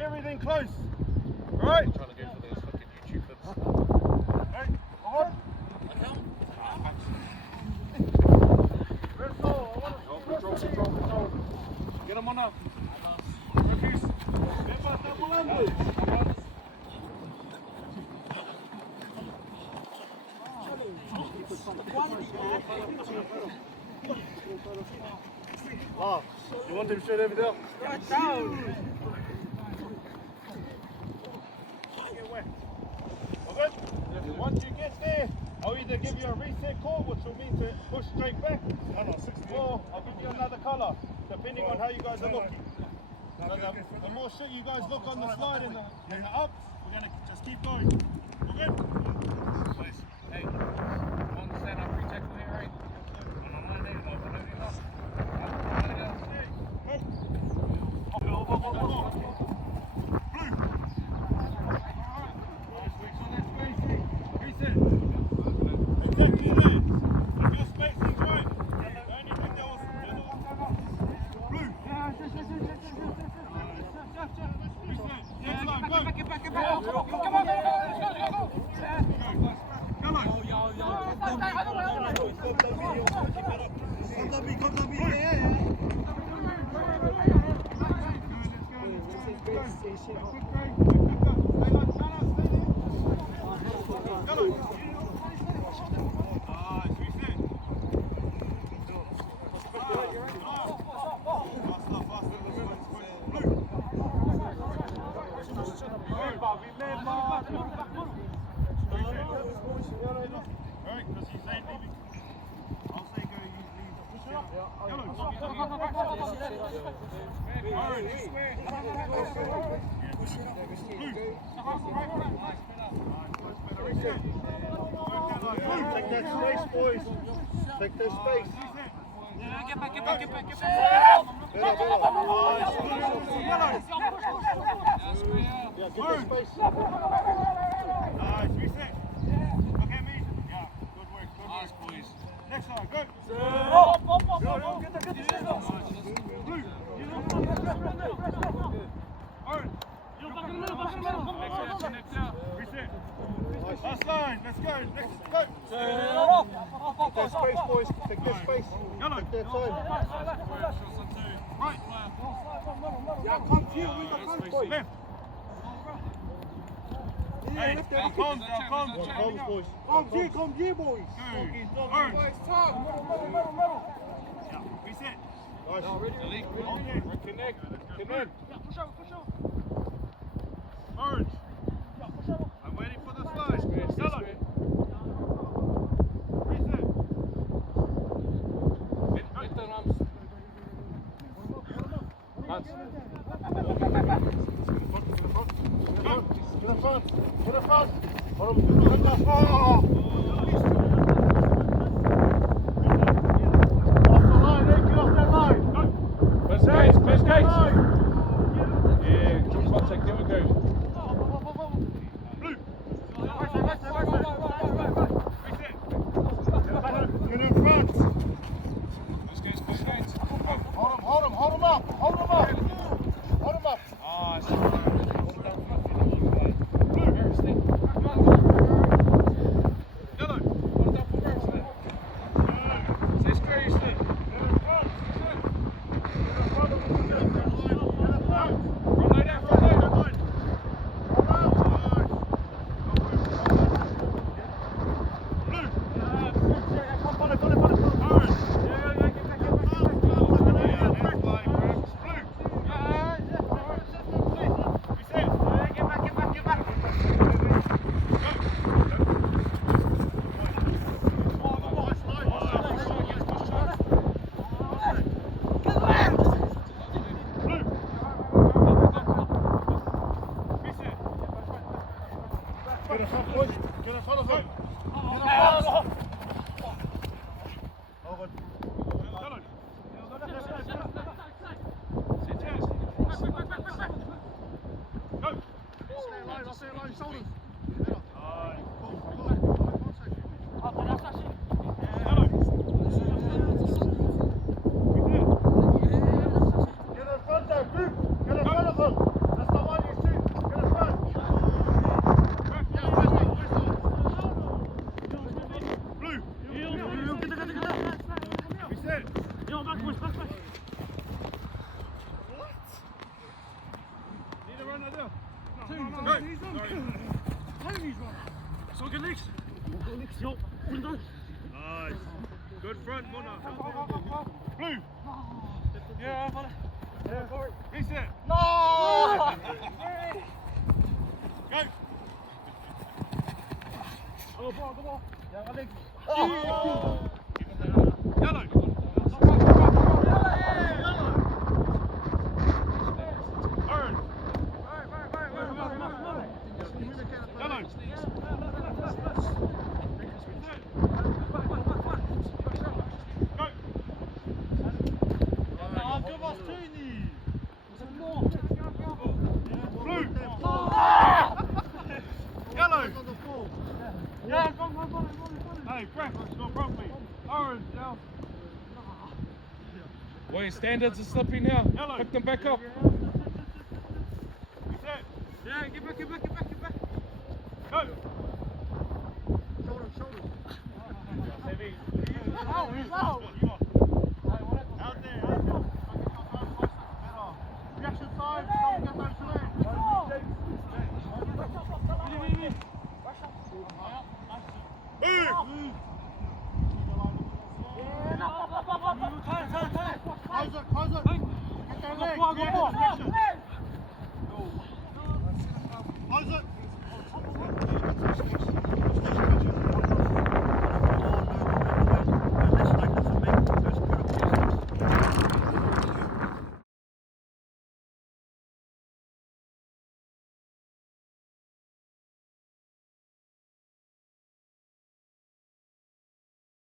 Everything close. Right? I'm trying to go for those fucking YouTube clips. Right? On. Control. Get him on now. Refuse. You want him straight over there? Right down. Once you get there, I'll either give you a reset call, which will mean to push straight back, or I'll give you another colour, depending on how you guys are looking. So the more shit you guys look on the slide and the ups, we're going to just keep going. We're good? Please. Hey, one stand up, pre-check for here, right? Take that space, boys. Take that space. Get back. Better. Yeah, get that space. Nice, reset. Look at me. Yeah, good work. Nice, boys. Next time, go. Last line, let's go. Next, go. Take that space, boys. Take that space. Take that time. Right. Yeah, come here with the front, boys. Left. Hey, come, boys. Come here, boys. Yeah, reset. Nice. Connect. Push out. Orange. I'm waiting for the slide. Yellow. Reset. Hit the arms. Get in front. shoulders. Nice. Good front, Mona. Blue. Yeah, follow. Reset. No! Go. Go ball. Yeah, Alex. Yellow. Orange. Yellow. Blue. Yellow. Yeah, go. Hey, breakfast, go properly. Orange, down. Wait, standards are slipping now. Yellow. Pick them back up. Reset. Yeah, get back. Go. Shoulders. Heavy. Out. Out there. Reaction side. Don't get back to it. Move. Close it. Get that leg. Go.